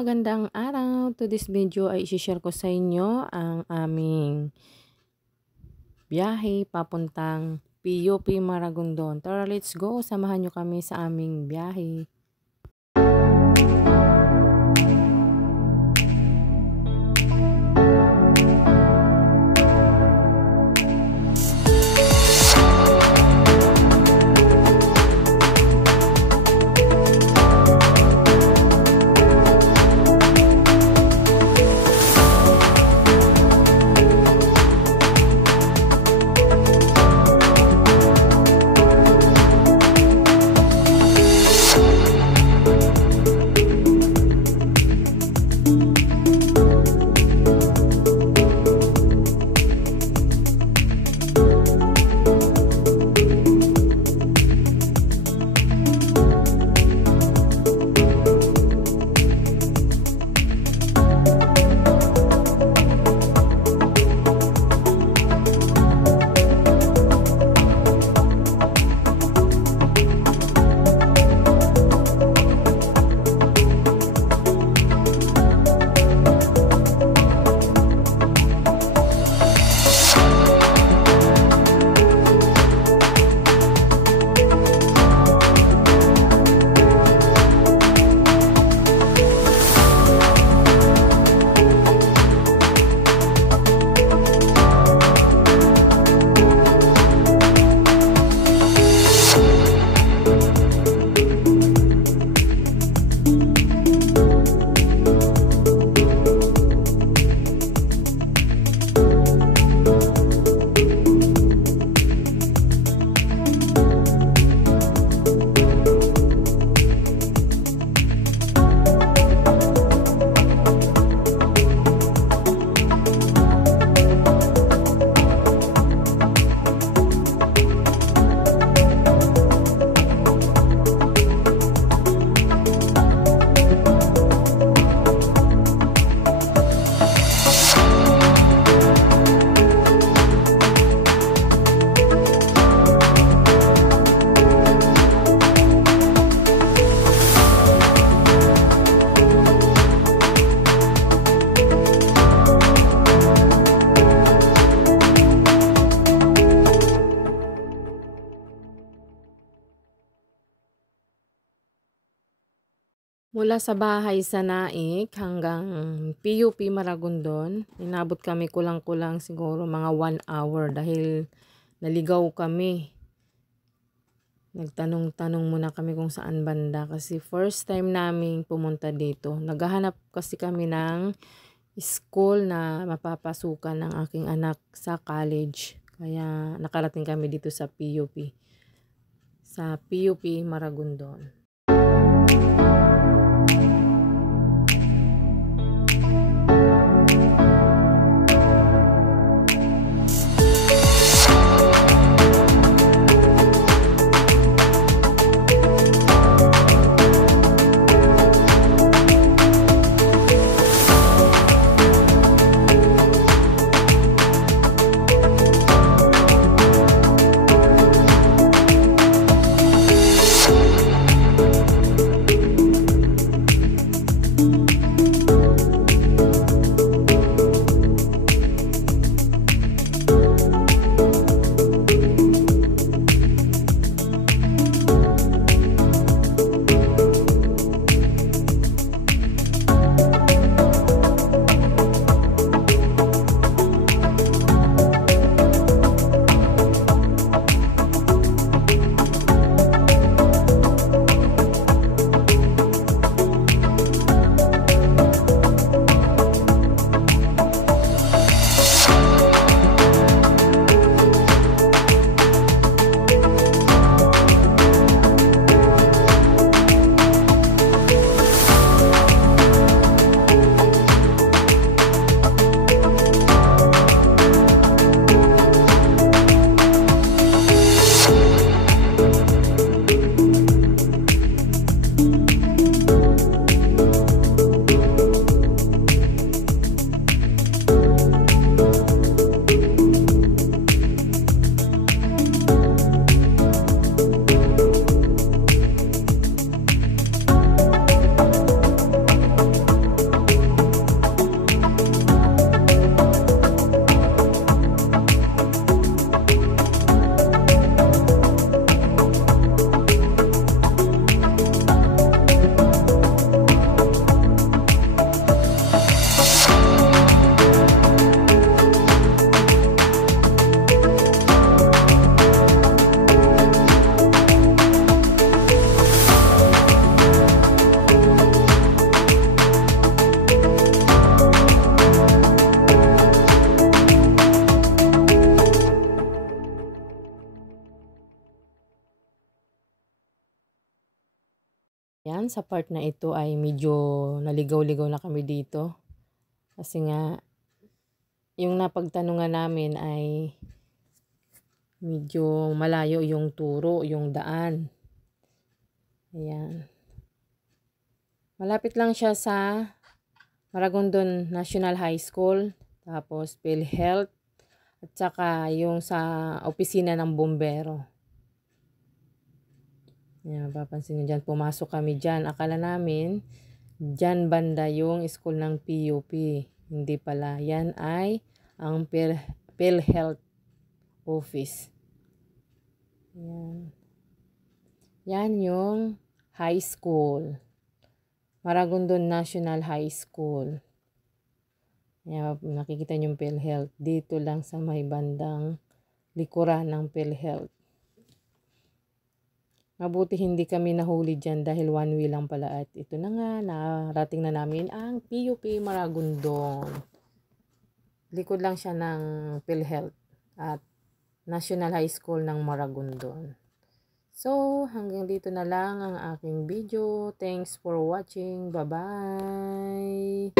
magandang araw. To this video ay i-share ko sa inyo ang aming biyahe papuntang PUP Maragondon. Tara, let's go. Samahan nyo kami sa aming biyahe. Mula sa bahay sa Naik hanggang PUP Maragondon, inabot kami kulang-kulang siguro mga 1 hour dahil naligaw kami. Nagtanong-tanong muna kami kung saan banda kasi first time naming pumunta dito. Naghahanap kasi kami ng school na mapapasukan ng aking anak sa college. Kaya nakarating kami dito sa PUP. Sa PUP Maragondon. Yan, sa part na ito ay medyo naligaw-ligaw na kami dito. Kasi nga, yung napagtanungan namin ay medyo malayo yung turo, yung daan. Ayan. Malapit lang siya sa Maragondon National High School, tapos PhilHealth, at saka yung sa opisina ng bombero. Ayan, mapapansin nyo dyan, pumasok kami dyan. Akala namin, dyan banda yung school ng PUP. Hindi pala. Yan ay ang PhilHealth office. Ayan. Yan yung high school. Maragondon National High School. Ayan, nakikita nyo yung PhilHealth. Dito lang sa may bandang likuran ng PhilHealth. Mabuti hindi kami nahuli dyan dahil one way lang pala, at ito na nga, narating na namin ang PUP Maragondon. Likod lang siya ng PhilHealth at National High School ng Maragondon. So, hanggang dito na lang ang aking video. Thanks for watching. Bye-bye!